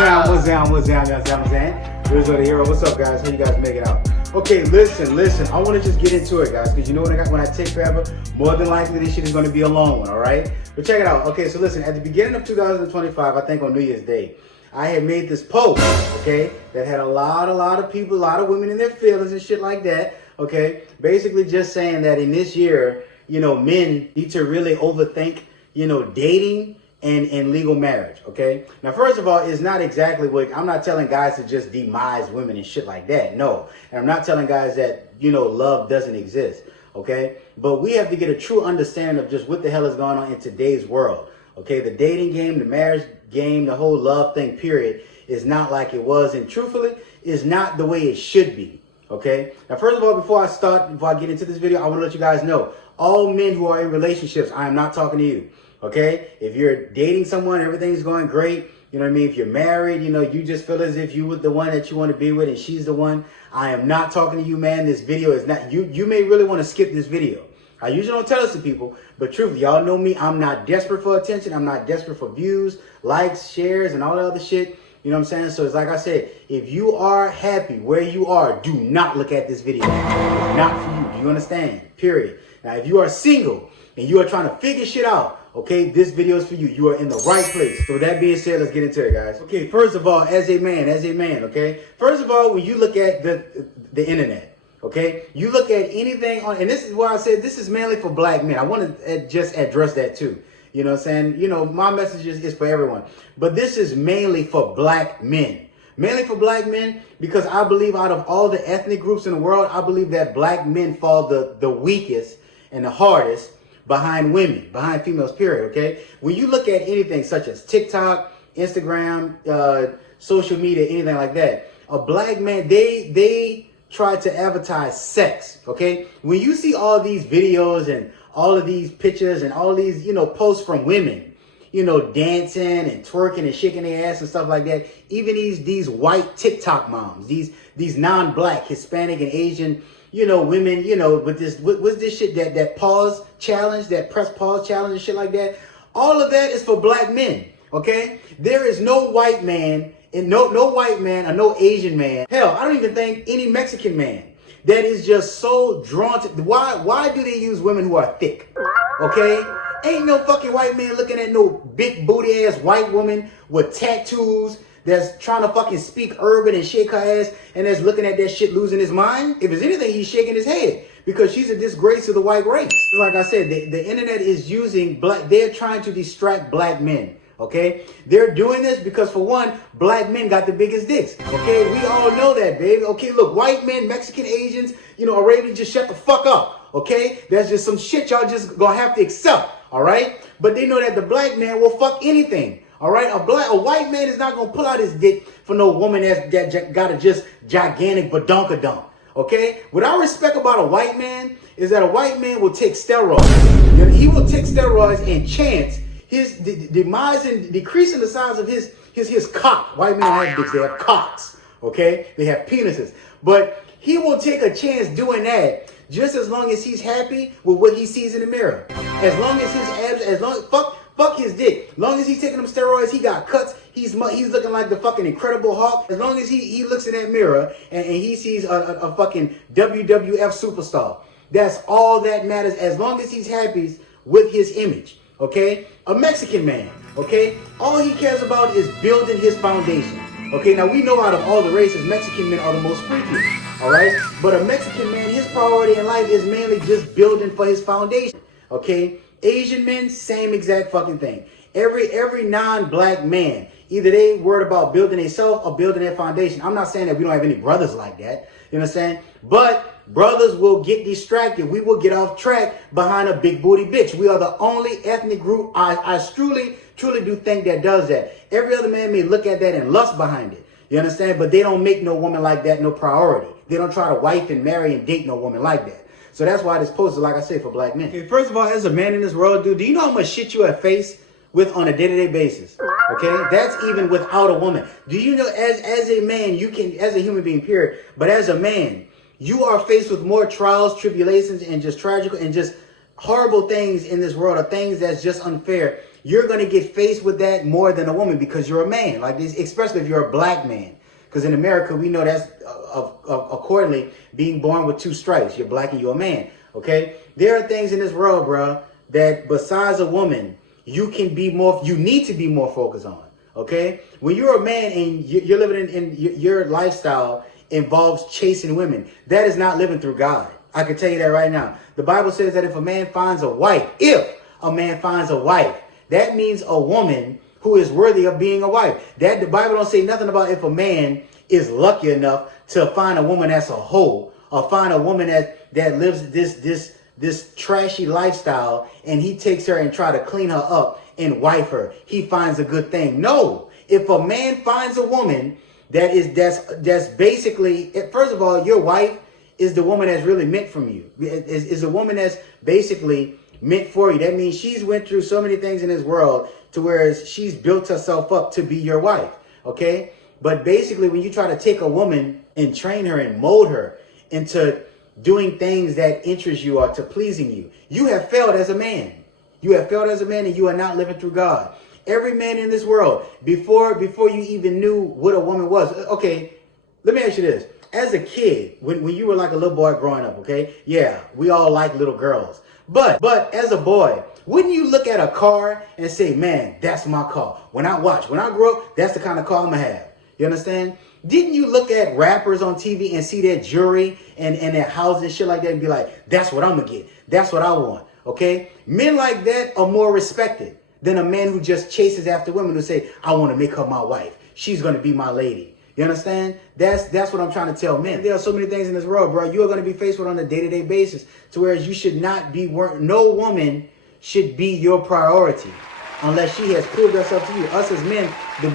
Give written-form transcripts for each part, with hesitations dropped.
What's down, you know what I'm saying? Rizzo the hero. What's up, guys? How you guys make it out? Okay, listen. I want to just get into it, guys, because you know when I take forever, more than likely this shit is going to be a long one, all right? But check it out. Okay, so listen, at the beginning of 2025, I think on New Year's Day, I had made this post, okay, that had a lot of people, a lot of women in their feelings and shit like that, okay? Basically just saying that in this year, you know, men need to really overthink, you know, dating and legal marriage, okay? Now, first of all, it's not exactly what, I'm not telling guys to just demise women and shit like that, no. And I'm not telling guys that, you know, love doesn't exist, okay? But we have to get a true understanding of just what the hell is going on in today's world, okay? The dating game, the marriage game, the whole love thing, period, is not like it was, and truthfully, is not the way it should be, okay? Now, first of all, before I get into this video, I want to let you guys know, all men who are in relationships, I am not talking to you. Okay, if you're dating someone, everything's going great. You know what I mean? If you're married, you know, you just feel as if you were the one that you want to be with and she's the one. I am not talking to you, man. This video is not, you may really want to skip this video. I usually don't tell this to people, but truthfully, y'all know me. I'm not desperate for attention. I'm not desperate for views, likes, shares, and all that other shit. You know what I'm saying? So it's like I said, if you are happy where you are, do not look at this video. It's not for you. Do you understand? Period. Now, if you are single and you are trying to figure shit out, okay, this video is for you. You are in the right place. So with that being said, let's get into it, guys. Okay, first of all, as a man, okay? First of all, when you look at the internet, okay? You look at anything on, and this is why I said this is mainly for black men. I want to just address that too. You know what I'm saying? You know, my message is for everyone. But this is mainly for black men. Mainly for black men, because I believe out of all the ethnic groups in the world, I believe that black men fall the weakest and the hardest behind women, behind females, period, okay? When you look at anything such as TikTok, Instagram, social media, anything like that, a black man, they try to advertise sex, okay? When you see all these videos and all of these pictures and all these, you know, posts from women, you know, dancing and twerking and shaking their ass and stuff like that, even these white TikTok moms, these non-black, Hispanic and Asian, you know, women, you know, with what's this shit, that pause challenge, that press pause challenge and shit like that. All of that is for black men, okay? There is no white man, and no white man or no Asian man. Hell, I don't even think any Mexican man that is just so drawn to, why do they use women who are thick, okay? Ain't no fucking white man looking at no big booty ass white woman with tattoos that's trying to fucking speak urban and shake her ass and that's looking at that shit losing his mind. If it's anything, he's shaking his head because she's a disgrace to the white race. Like I said, the internet is using they're trying to distract black men, okay? They're doing this because, for one, black men got the biggest dicks, okay? We all know that, baby. Okay, look, white men, Mexican, Asians, you know, Arabians, just shut the fuck up, okay? That's just some shit y'all just gonna have to accept, all right? But they know that the black man will fuck anything. All right, a white man is not gonna pull out his dick for no woman that got a just gigantic badonkadonk. Okay, what I respect about a white man is that a white man will take steroids. You know, he will take steroids and chance his demise and decreasing the size of his cock. White men don't have dicks; they have cocks. Okay, they have penises, but he will take a chance doing that just as long as he's happy with what he sees in the mirror. As long as his abs, fuck his dick. As long as he's taking them steroids, he got cuts. He's looking like the fucking Incredible Hulk. As long as he looks in that mirror and he sees a fucking WWF superstar. That's all that matters, as long as he's happy with his image, okay? A Mexican man, okay? All he cares about is building his foundation. Okay, now we know out of all the races, Mexican men are the most freaky, all right? But a Mexican man, his priority in life is mainly just building for his foundation, okay? Asian men, same exact fucking thing. Every non-black man, either they worried about building themselves or building their foundation. I'm not saying that we don't have any brothers like that, you know what I'm saying? But brothers will get distracted. We will get off track behind a big booty bitch. We are the only ethnic group, I truly do think, that does that. Every other man may look at that and lust behind it. You understand? But they don't make no woman like that no priority. They don't try to wife and marry and date no woman like that. So that's why this post is, like I say, for black men. Okay, first of all, as a man in this world, dude, do you know how much shit you have faced with on a day-to-day basis? Okay, that's even without a woman. Do you know, as a man, you can, as a human being, period, but as a man, you are faced with more trials, tribulations, and just tragic and just horrible things in this world, or things that's just unfair, you're going to get faced with that more than a woman because you're a man. Like this, especially if you're a black man. Because in America, we know that's accordingly being born with 2 stripes. You're black and you're a man. Okay? There are things in this world, bro, that besides a woman, you need to be more focused on. Okay? When you're a man and you're living in your lifestyle involves chasing women, that is not living through God. I can tell you that right now. The Bible says that if a man finds a wife, that means a woman who is worthy of being a wife. That the Bible don't say nothing about if a man is lucky enough to find a woman that's a hoe, or find a woman that lives this trashy lifestyle, and he takes her and try to clean her up and wife her. He finds a good thing. No, if a man finds a woman that's basically, first of all, your wife is the woman that's really meant from you. Is the woman that's basically meant for you. That means she's went through so many things in this world to where she's built herself up to be your wife. Okay? But basically, when you try to take a woman and train her and mold her into doing things that interest you or to pleasing you, you have failed as a man. You have failed as a man, and you are not living through God. Every man in this world, before you even knew what a woman was. Okay, let me ask you this. As a kid, when you were like a little boy growing up, okay? Yeah, we all like little girls. But as a boy, wouldn't you look at a car and say, man, that's my car? When I grow up, that's the kind of car I'm going to have. You understand? Didn't you look at rappers on TV and see their jewelry and their houses and shit like that and be like, that's what I'm going to get. That's what I want. Okay? Men like that are more respected than a man who just chases after women who say, I want to make her my wife. She's going to be my lady. You understand? That's what I'm trying to tell men. There are so many things in this world, bro, you are going to be faced with on a day-to-day basis, to where you should not be, no woman should be your priority unless she has proved herself to you. Us as men, the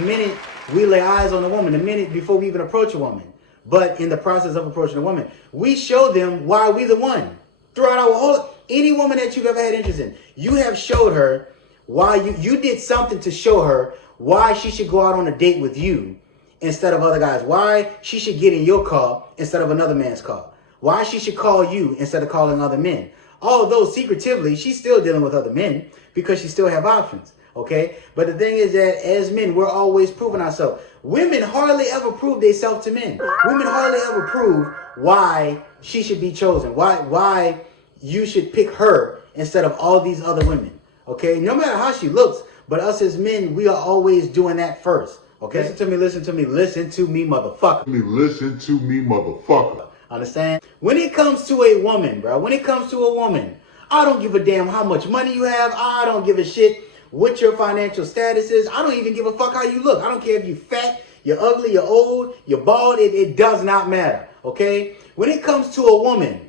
minute we lay eyes on a woman, the minute before we even approach a woman, but in the process of approaching a woman, we show them why we the one. Throughout our whole, any woman that you've ever had interest in, you have showed her why you did something to show her why she should go out on a date with you instead of other guys. Why she should get in your car instead of another man's car. Why she should call you instead of calling other men. Although secretively, she's still dealing with other men because she still have options. Okay? But the thing is that as men, we're always proving ourselves. Women hardly ever prove themselves to men. Women hardly ever prove why she should be chosen. Why you should pick her instead of all these other women. Okay? No matter how she looks, but us as men, we are always doing that first. Okay? Listen to me, motherfucker. Listen to me, motherfucker. Understand? When it comes to a woman, bro, I don't give a damn how much money you have. I don't give a shit what your financial status is. I don't even give a fuck how you look. I don't care if you're fat, you're ugly, you're old, you're bald. It does not matter. Okay? When it comes to a woman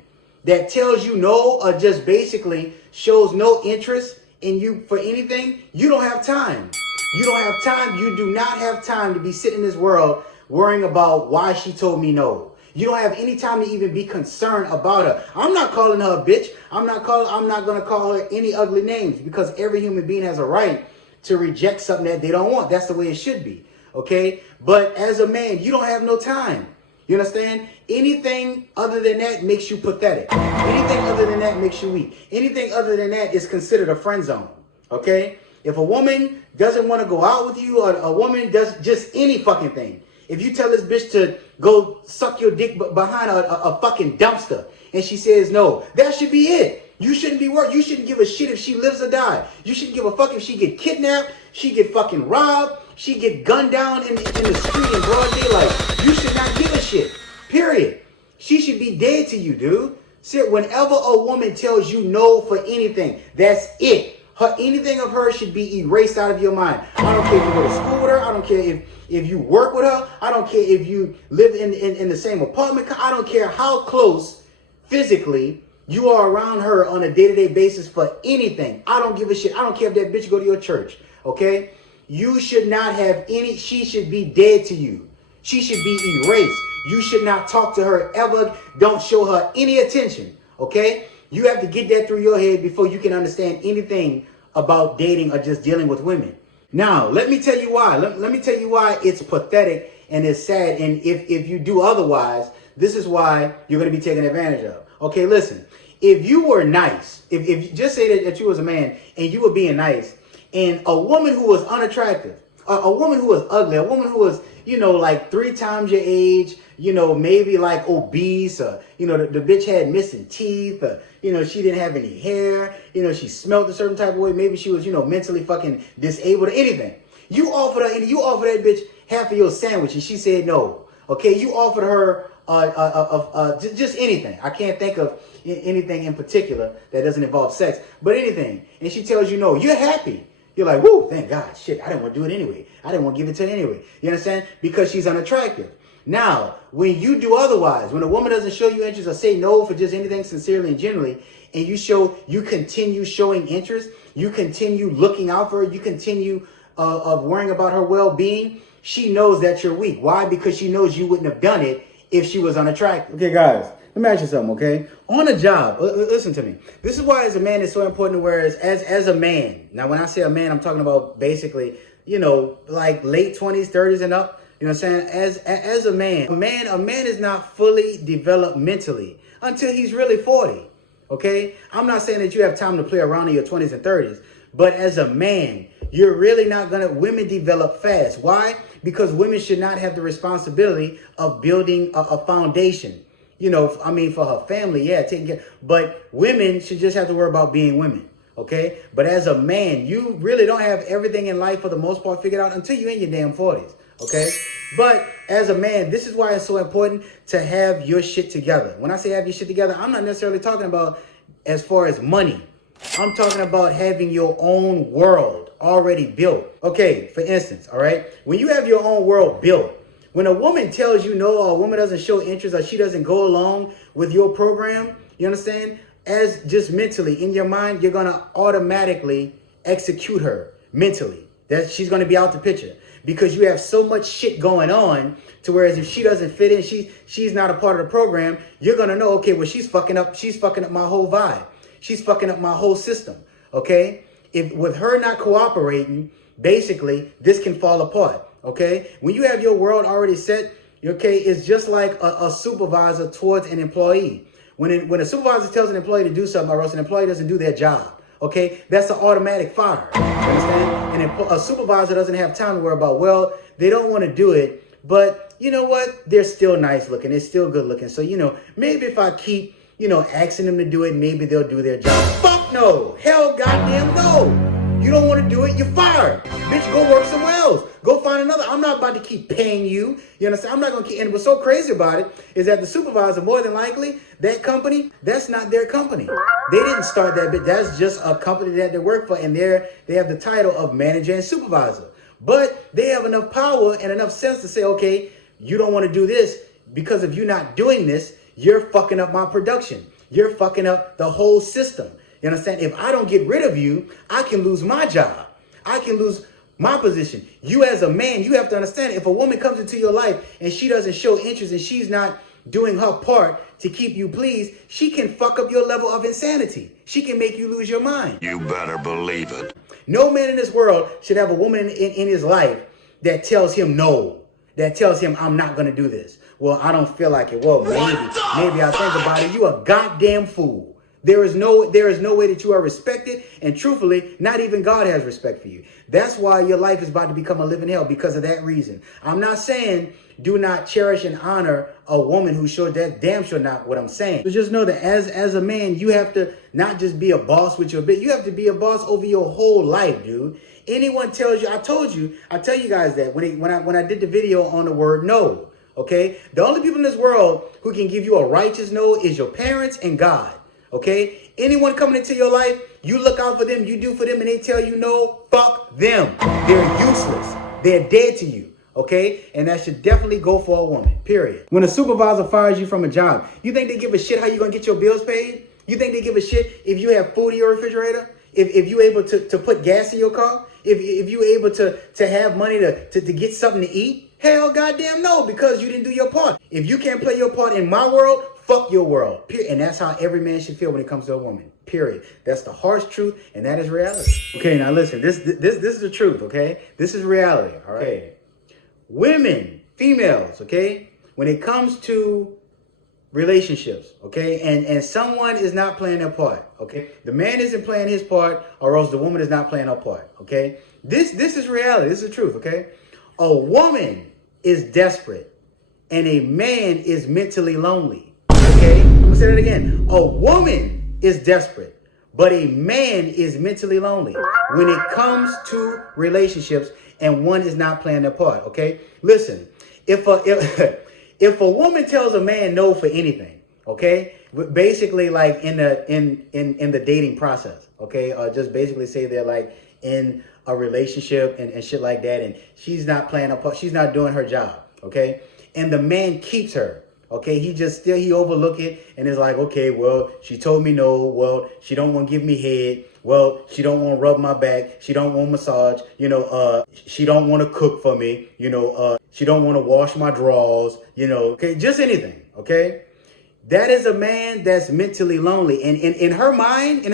that tells you no or just basically shows no interest in you for anything, you don't have time. You don't have time. You do not have time to be sitting in this world worrying about why she told me no. You don't have any time to even be concerned about her. I'm not calling her a bitch. I'm not going to call her any ugly names, because every human being has a right to reject something that they don't want. That's the way it should be. Okay? But as a man, you don't have no time. You understand? Anything other than that makes you pathetic. Anything other than that makes you weak. Anything other than that is considered a friend zone. Okay? If a woman doesn't want to go out with you, or a woman does just any fucking thing, if you tell this bitch to go suck your dick behind a fucking dumpster and she says no, that should be it. You shouldn't be worried. You shouldn't give a shit if she lives or dies. You shouldn't give a fuck if she get kidnapped, she get fucking robbed, she get gunned down in the street in broad daylight. You should not give a shit. Period. She should be dead to you, dude. See, whenever a woman tells you no for anything, that's it. Anything of her should be erased out of your mind. I don't care if you go to school with her. I don't care if you work with her. I don't care if you live in the same apartment. I don't care how close physically you are around her on a day-to-day basis for anything. I don't give a shit. I don't care if that bitch go to your church. Okay? You should not have any. She should be dead to you. She should be erased. You should not talk to her ever. Don't show her any attention. Okay? You have to get that through your head before you can understand anything about dating or just dealing with women. Now, let me tell you why. Let me tell you why it's pathetic and it's sad. And if you do otherwise, this is why you're going to be taken advantage of. Okay, listen. If you were nice, if you just say that you was a man and you were being nice, And a woman who was unattractive, a woman who was ugly, a woman who was, like 3 times your age, maybe like obese, or, the bitch had missing teeth, or, she didn't have any hair, she smelled a certain type of way, maybe she was, mentally fucking disabled or anything. You offered that bitch half of your sandwich and she said no. Okay, you offered her just anything. I can't think of anything in particular that doesn't involve sex, but anything. And she tells you no, you're happy. You're like, whoo, thank God, shit, I didn't want to do it anyway. I didn't want to give it to her anyway. You understand? Because she's unattractive. Now, when you do otherwise, when a woman doesn't show you interest or say no for just anything sincerely and genuinely, and you continue showing interest, you continue looking out for her, you continue worrying about her well-being, she knows that you're weak. Why? Because she knows you wouldn't have done it if she was unattractive. Okay, guys, let me ask you something, okay? On a job, listen to me. This is why as a man it's so important to wear as a man. Now, when I say a man, I'm talking about basically, like late 20s, 30s and up. You know what I'm saying? As a man is not fully developed mentally until he's really 40. Okay? I'm not saying that you have time to play around in your 20s and 30s, but as a man, you're really not women develop fast. Why? Because women should not have the responsibility of building a foundation. For her family, yeah, taking care. But women should just have to worry about being women. Okay? But as a man, you really don't have everything in life for the most part figured out until you're in your damn 40s. Okay? But as a man, this is why it's so important to have your shit together. When I say have your shit together, I'm not necessarily talking about as far as money. I'm talking about having your own world already built. Okay, for instance, all right? When you have your own world built, when a woman tells you no, or a woman doesn't show interest, or she doesn't go along with your program, you understand? As just mentally, in your mind, you're going to automatically execute her mentally. That she's going to be out the picture. Because you have so much shit going on, to whereas if she doesn't fit in, she's not a part of the program, you're going to know, okay, well, she's fucking up my whole vibe. She's fucking up my whole system, okay? If with her not cooperating, basically, this can fall apart, okay? When you have your world already set, okay, it's just like a supervisor towards an employee. When a supervisor tells an employee to do something or else an employee doesn't do their job, okay, that's an automatic fire, you understand? And a supervisor doesn't have time to worry about, well, they don't want to do it, but you know what? They're still nice looking. They're still good looking. So, maybe if I keep asking them to do it, maybe they'll do their job. Fuck no. Hell goddamn no. You don't want to do it, you're fired. Bitch, go work somewhere else. Go find another. I'm not about to keep paying you. You understand? I'm not going to keep. And what's so crazy about it is that the supervisor, more than likely, that company, that's not their company. They didn't start that bit. That's just a company that they work for. And they have the title of manager and supervisor. But they have enough power and enough sense to say, okay, you don't want to do this because if you're not doing this, you're fucking up my production. You're fucking up the whole system. You understand? If I don't get rid of you, I can lose my job. I can lose my position. You as a man, you have to understand, if a woman comes into your life and she doesn't show interest and she's not doing her part to keep you pleased, she can fuck up your level of insanity. She can make you lose your mind. You better believe it. No man in this world should have a woman in his life that tells him no, that tells him I'm not going to do this. Well, I don't feel like it. Well, maybe I'll think about it. You a goddamn fool. There is no way that you are respected. And truthfully, not even God has respect for you. That's why your life is about to become a living hell, because of that reason. I'm not saying do not cherish and honor a woman who showed that. Damn sure not what I'm saying. But just know that as a man, you have to not just be a boss with your bit. You have to be a boss over your whole life, dude. Anyone tells you, I tell you guys that when I did the video on the word no. Okay, the only people in this world who can give you a righteous no is your parents and God. Okay, anyone coming into your life, you look out for them, you do for them, and they tell you no, fuck them. They're useless. They're dead to you. Okay, and that should definitely go for a woman, period. When a supervisor fires you from a job, you think they give a shit how you gonna get your bills paid? You think they give a shit if you have food in your refrigerator? If you're able to put gas in your car? If you're able to have money to get something to eat? Hell goddamn no, because you didn't do your part. If you can't play your part in my world, fuck your world. Period. And that's how every man should feel when it comes to a woman. Period. That's the harsh truth, and that is reality. Okay, now listen, this is the truth, okay? This is reality, all right? Women, females, okay? When it comes to relationships, okay? And someone is not playing their part, okay? The man isn't playing his part, or else the woman is not playing her part, okay? This is reality. This is the truth, okay? A woman is desperate, and a man is mentally lonely, okay? I'm gonna say that again. A woman is desperate, but a man is mentally lonely when it comes to relationships, and one is not playing their part, okay? Listen, if a woman tells a man no for anything, okay, basically like in the dating process, okay, or just basically say they're like in a relationship and shit like that, and she's not playing a part, she's not doing her job, okay, and the man keeps her, okay, he overlook it and is like, okay, well, she told me no, well, she don't want to give me head, well, she don't want to rub my back, she don't want massage, she don't want to cook for me, she don't want to wash my drawers, okay, just anything, okay? That is a man that's mentally lonely. And in her mind,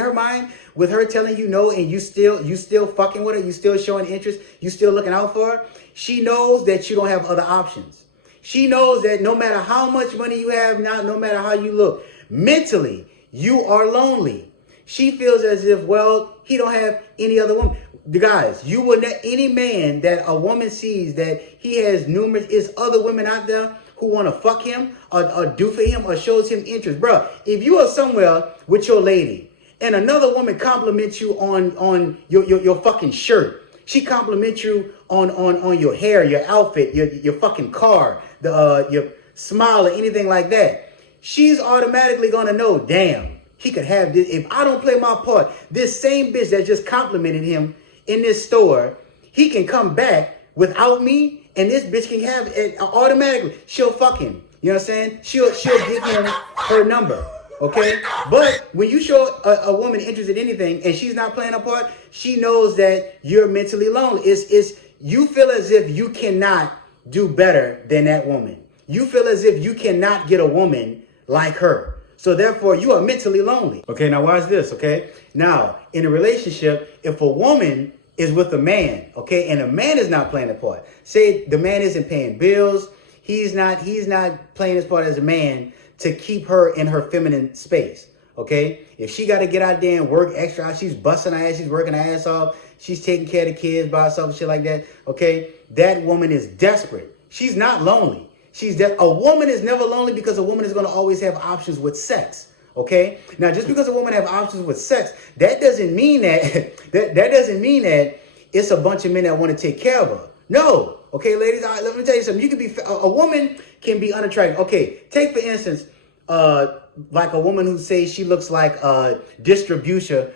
with her telling you no and you still fucking with her, you still showing interest, you still looking out for her, she knows that you don't have other options. She knows that no matter how much money you have now, no matter how you look, mentally, you are lonely. She feels as if, well, he don't have any other woman. The guys, you will not, any man that a woman sees that he has is other women out there who want to fuck him or do for him or shows him interest. Bro, if you are somewhere with your lady and another woman compliments you on your fucking shirt, she compliments you on your hair, your outfit, your fucking car, your smile or anything like that, she's automatically going to know, damn, he could have this. If I don't play my part, this same bitch that just complimented him in this store, he can come back without me, and this bitch can have it automatically. She'll fuck him. You know what I'm saying? She'll give him her number. Okay? But when you show a woman interest in anything and she's not playing a part, she knows that you're mentally lonely. You feel as if you cannot do better than that woman. You feel as if you cannot get a woman like her. So therefore, you are mentally lonely. Okay, now watch this, okay? Now, in a relationship, if a woman is with a man, okay, and a man is not playing a part, say the man isn't paying bills, he's not playing his part as a man to keep her in her feminine space, okay? If she got to get out there and work extra, she's busting her ass, she's working her ass off, she's taking care of the kids by herself and shit like that, okay? That woman is desperate. She's not lonely. A woman is never lonely because a woman is going to always have options with sex. Okay. Now, just because a woman have options with sex, that doesn't mean that that doesn't mean that it's a bunch of men that want to take care of her. No. Okay, ladies. All right, let me tell you something. You can be a woman can be unattractive. Okay. Take for instance, like a woman who says she looks like Distribution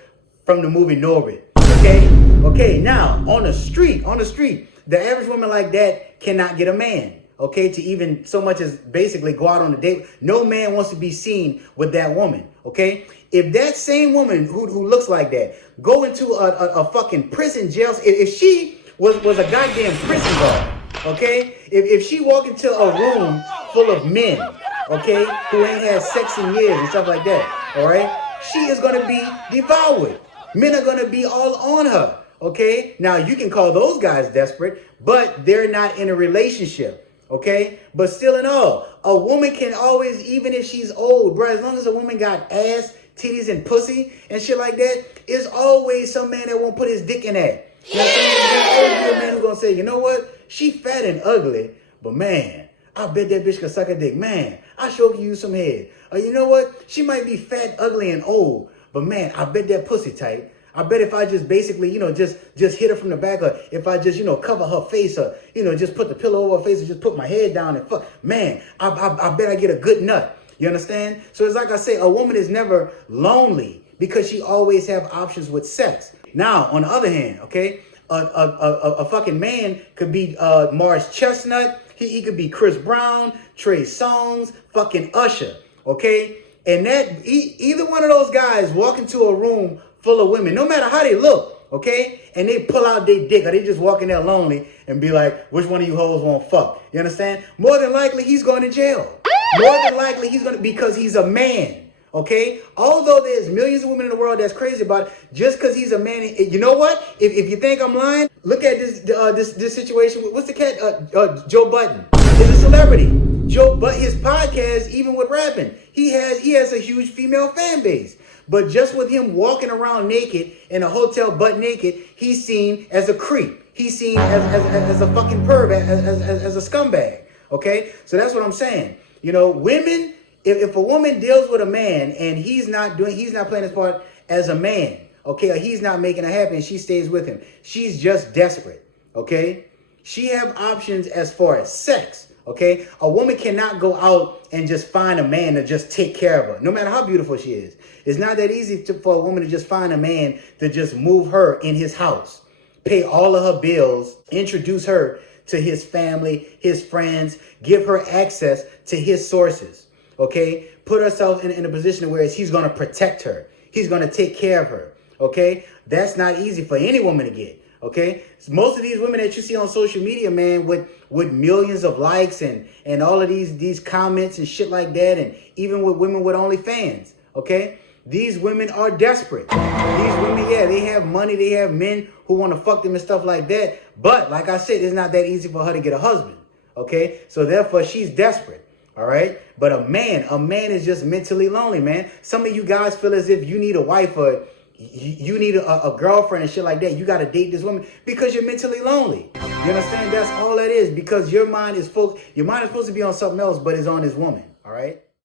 from the movie Norbit. Okay. Okay. Now on the street, the average woman like that cannot get a man. Okay, to even so much as basically go out on a date. No man wants to be seen with that woman. Okay, if that same woman who looks like that go into a fucking prison jail, if she was a goddamn prison guard, okay, if she walk into a room full of men, okay, who ain't had sex in years and stuff like that, all right, she is gonna be devoured. Men are gonna be all on her. Okay, now you can call those guys desperate, but they're not in a relationship. Okay, but still in all, a woman can always, even if she's old, bro, as long as a woman got ass, titties, and pussy and shit like that, there's always some man that won't put his dick in that. You know what I'm saying? There's always be a man who's gonna say, you know what? She fat and ugly, but man, I bet that bitch can suck a dick. Man, I sure can use some head. Or you know what? She might be fat, ugly, and old, but man, I bet that pussy tight. I bet if I just basically, just hit her from the back, or if I just, cover her face, or, just put the pillow over her face and just put my head down and fuck, man, I bet I get a good nut. You understand? So it's like I say, a woman is never lonely because she always have options with sex. Now, on the other hand, okay, a fucking man could be Morris Chestnut. He could be Chris Brown, Trey Songz, fucking Usher, okay? And that either one of those guys walk into a room full of women, no matter how they look, okay? And they pull out their dick, or they just walk in there lonely and be like, which one of you hoes won't fuck? You understand? More than likely, he's going to jail. More than likely, because he's a man, okay? Although there's millions of women in the world that's crazy about it, just because he's a man, you know what? If you think I'm lying, look at this situation. What's the cat? Joe Budden is a celebrity. but his podcast, even with rapping, he has a huge female fan base. But just with him walking around naked in a hotel butt naked, he's seen as a creep. He's seen as a fucking perv, as a scumbag. Okay? So that's what I'm saying. You know, women, if a woman deals with a man and he's not playing his part as a man, okay, or he's not making her happy and she stays with him, she's just desperate. Okay? She have options as far as sex. Okay, a woman cannot go out and just find a man to just take care of her, no matter how beautiful she is. It's not that easy for a woman to just find a man to just move her in his house, pay all of her bills, introduce her to his family, his friends, give her access to his sources. Okay, put herself in a position where he's going to protect her. He's going to take care of her. Okay, that's not easy for any woman to get. Okay, most of these women that you see on social media, man, with millions of likes and all of these comments and shit like that, and even with women with OnlyFans, okay, these women are desperate. These women, yeah, they have money, they have men who want to fuck them and stuff like that. But like I said, it's not that easy for her to get a husband. Okay, so therefore she's desperate. All right, but a man is just mentally lonely, man. Some of you guys feel as if you need a wife or you need a girlfriend and shit like that. You got to date this woman because you're mentally lonely. You understand? That's all that is, because your mind is supposed to be on something else, but it's on this woman. All right.